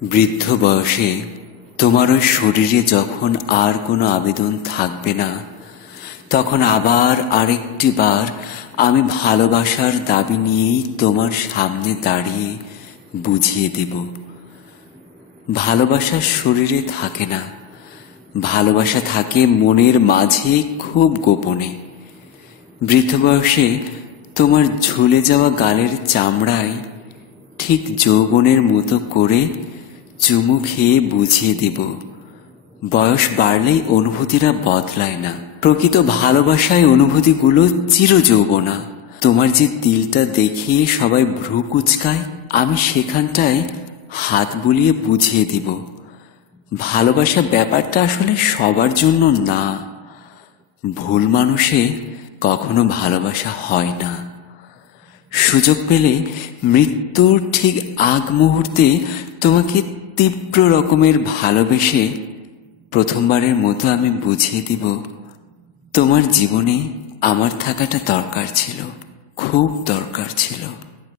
বৃদ্ধ বয়সে তোমার ওই শরীরে যখন আর কোনো আবেদন থাকবে না, তখন আবার আরেকটি বার আমি ভালোবাসার দাবি নিয়েই তোমার সামনে দাঁড়িয়ে বুঝিয়ে দেব, ভালোবাসা শরীরে থাকে না, ভালোবাসা থাকে মনের মাঝে খুব গোপনে। বৃদ্ধ বয়সে তোমার ঝুলে যাওয়া গালের চামড়ায় ঠিক যৌবনের মতো করে চুমু খেয়ে বুঝিয়ে দেব, বয়স বাড়লেই অনুভূতিরা বদলায় না। প্রকৃত ভালোবাসায় অনুভূতিগুলো চিরযৌবনা। তোমার যে তিলটা দেখিয়ে সবাই ভ্রু কুচকায়, আমি সেখানটায় হাত বুলিয়ে বুঝিয়ে দিব, ভালোবাসা ব্যাপারটা আসলে সবার জন্য না। ভুল মানুষে কখনো ভালোবাসা হয় না। সুযোগ পেলে মৃত্যুর ঠিক আগ মুহূর্তে তোমাকে তীব্র রকমের ভালোবেসে প্রথমবারের মতো আমি বুঝিয়ে দিব, তোমার জীবনে আমার থাকাটা দরকার ছিল, খুব দরকার ছিল।